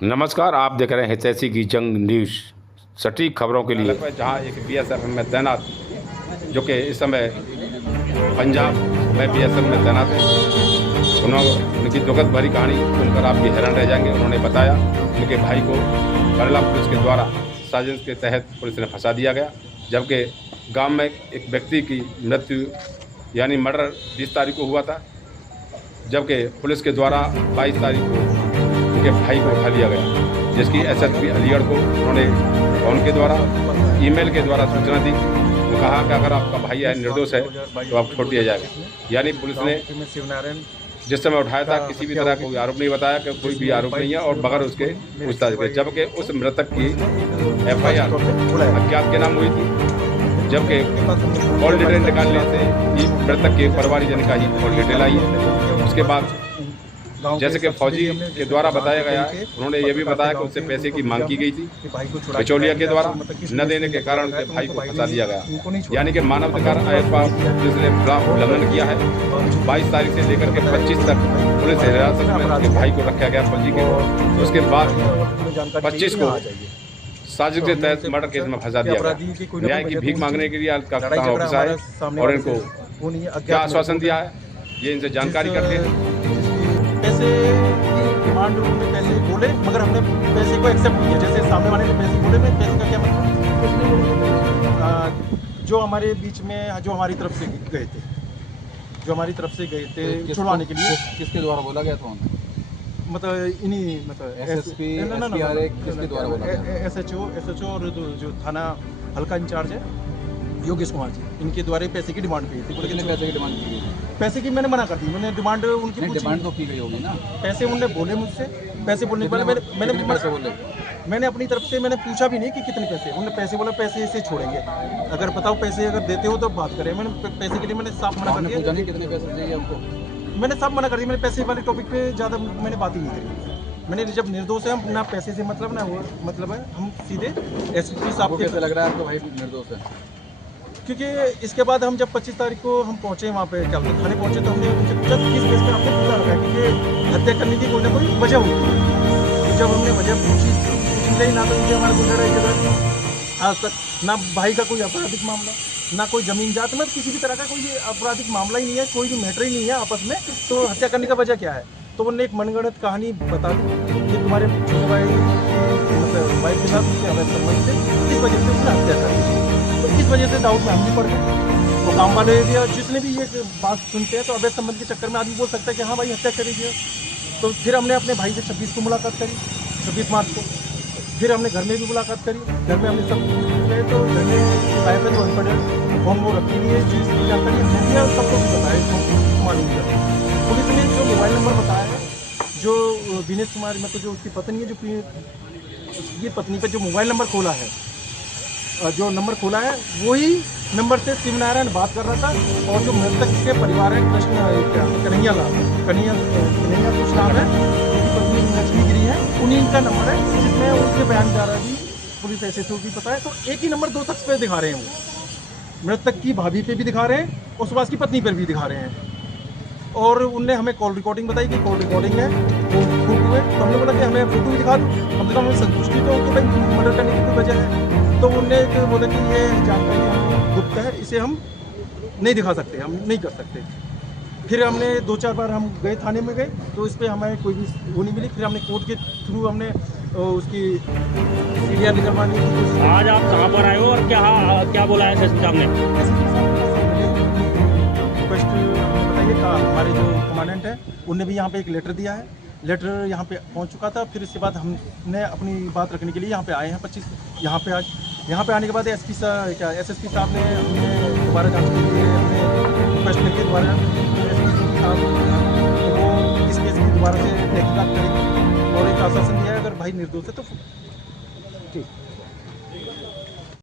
नमस्कार, आप देख रहे हैं हितैषी की जंग न्यूज़। सटीक खबरों के लिए जहां एक बीएसएफ में तैनात जो कि इस समय पंजाब में बीएसएफ में तैनात है, उनकी दुखद भरी कहानी सुनकर आप भी हैरान रह जाएंगे। उन्होंने बताया उनके भाई को बरला पुलिस के द्वारा साजिश के तहत पुलिस ने फंसा दिया गया, जबकि गांव में एक व्यक्ति की मृत्यु यानी मर्डर 20 तारीख को हुआ था, जबकि पुलिस के द्वारा 22 तारीख को उनके भाई को उठा लिया गया, जिसकी एसएसपी अलीगढ़ को उन्होंने फोन के द्वारा ईमेल के द्वारा सूचना दी। तो कहा कि अगर आपका भाई है निर्दोष है तो आप छोड़ दिया जाएगा। यानी पुलिस ने जिस समय उठाया था किसी भी तरह कोई आरोप नहीं बताया कि कोई भी आरोप नहीं है और बगैर उसके पूछताछ के, जबकि उस मृतक की एफआईआर अज्ञात के नाम हुई थी, जबकि कॉल डिटेल निकालने से मृतक के परिवारजन का ही कॉल डिटेल आई है। उसके बाद जैसे कि फौजी के द्वारा बताया गया है, उन्होंने ये भी बताया कि उससे पैसे की मांग की गई थी बिचौलिया के द्वारा, न देने के कारण उनके भाई को फंसा दिया गया। यानी कि मानवाधिकार आयोग का पुलिस ने खिलाफ उल्लंघन किया है। 22 तारीख से लेकर के 25 तक पुलिस हिरासत में उनके भाई को रखा गया फौजी के। उसके बाद 25 को साजिश के तहत मर्डर केस में फंसा दिया गया। न्याय की भीख मांगने के लिए ऑफिस आए और इनको क्या आश्वासन दिया है ये इनसे जानकारी करते हैं। पैसे की डिमांड उन्होंने पैसे बोले, मगर हमने पैसे को एक्सेप्ट किया। जैसे सामने वाले ने पैसे बोले, मैं पैसे का क्या मतलब, जो हमारे बीच में जो हमारी तरफ से गए थे, छुड़वाने के लिए। किसके द्वारा बोला गया था? मतलब इन्हीं मतलब एसएसपी किसके द्वारा बोला गया? एसएचओ और जो थाना हल्का इंचार्ज है योगेश कुमार जी, इनके द्वारा पैसे की डिमांड की थी। बोले कितने पैसे की डिमांड की गई? पैसे की मैंने मना कर दी। मैंने डिमांड उनकी डिमांड तो की गई होगी ना। पैसे उन्होंने बोले मुझसे, पैसे बोलने के बाद मैंने अपनी तरफ से मैंने पूछा भी नहीं कि कितने पैसे। उन्होंने पैसे बोला पैसे से छोड़ेंगे, अगर बताओ पैसे अगर देते हो तो बात करें। मैंने पैसे के लिए मैंने साफ मना कर दिया। कितने पैसे चाहिए हमको, मैंने साफ मना कर दिया। मैंने पैसे वाले टॉपिक पे ज़्यादा मैंने बात ही नहीं करी। मैंने जब निर्दोष है हम, ना पैसे से मतलब ना वो मतलब है, हम सीधे एसपी साहब के। कैसे लग रहा है आपको भाई निर्दोष है? क्योंकि इसके बाद हम जब 25 तारीख को हम पहुँचे वहाँ पे क्या बोलते थाने पहुँचे, तो हमने उनसे पूछा किस केस में आपने पूछा रखा है, क्योंकि हत्या करने की कोई ना कोई वजह होती है। तो जब हमने वजह पूछी कुछ मिला ही ना, तो उनसे हमारा कोई लड़ाई झगड़ा आज तक ना, भाई का कोई आपराधिक मामला, ना कोई जमीन जात में किसी भी तरह का कोई आपराधिक मामला ही नहीं है, कोई भी मैटर ही नहीं है आपस में। तो हत्या करने का वजह क्या है? तो उन्होंने एक मनगढ़ंत कहानी बता दी कि तुम्हारे छोटे भाई मतलब वाइफ के साथ अवैध संबंध थे, इस वजह से उसने हत्या कर दी। तो इस वजह से डाउट में हम भी पड़ गए। तो काम वाले या जिसने भी ये बात सुनते हैं तो अवैध संबंध के चक्कर में आदमी बोल सकता है कि हाँ भाई हत्या करेगी। तो फिर हमने अपने भाई से 26 को मुलाकात करी, 26 मार्च को। फिर हमने घर में भी मुलाकात करी, घर में हमने सब गए तो घर में आए पे जो अनपढ़ फॉर्म वो रखी हुई है, चीज़ की जानकारी है और सबको भी बताया इसको मालूम। पुलिस ने जो मोबाइल नंबर बताया है, जो दिनेश कुमार मतलब जो उसकी पत्नी है, जो उसकी पत्नी पर जो मोबाइल नंबर खोला है, जो नंबर खोला है वही नंबर से शिवनारायण बात कर रहा था। और जो मृतक के परिवार है कृष्ण कन्हैया कुछ नाम है, उनकी पत्नी लक्ष्मीगिरी है, उन्हीं का नंबर है जिसमें उनके बयान जा रहा है। पुलिस ऐसे तो भी पता है। तो एक ही नंबर 2 शख्स पे दिखा रहे हैं, वो मृतक की भाभी पे भी दिखा रहे हैं और सुभाष की पत्नी पर भी दिखा रहे हैं। और उनने हमें कॉल रिकॉर्डिंग बताई कि कॉल रिकॉर्डिंग है, वो फोटो है। तो हमने बोला कि हमें फोटो भी दिखा दो, कम से कम हमें संतुष्टि तो भाई मर्डर करने की कोई वजह है। तो उनने बोला कि ये जानकारी गुप्त है, इसे हम नहीं दिखा सकते, हम नहीं कर सकते। फिर हमने 2-4 बार हम गए, थाने में गए, तो इस पर हमें कोई भी वो नहीं मिली। फिर हमने कोर्ट के थ्रू हमने उसकी सीढ़ियाँ निकलवाने की। आज आप कहाँ पर आए हो और क्या बोला है एसएसपी साहब ने? रिक्वेस्ट बताइए का हमारे जो कमांडेंट है उनने भी यहाँ पे एक लेटर दिया है। लेटर यहाँ पे पहुँच चुका था। फिर इसके बाद हमने अपनी बात रखने के लिए यहाँ पे आए हैं 25 यहाँ पे। आज यहाँ पे आने के बाद एसएसपी साहब ने हमने दोबारा जांच के लिए हमने रिक्वेस्ट लिखी दोबारा एसपी साहब, तो वो इस केस की दोबारा से तहकीकात करेंगे और एक आश्वासन दिया है अगर भाई निर्दोष है तो ठीक।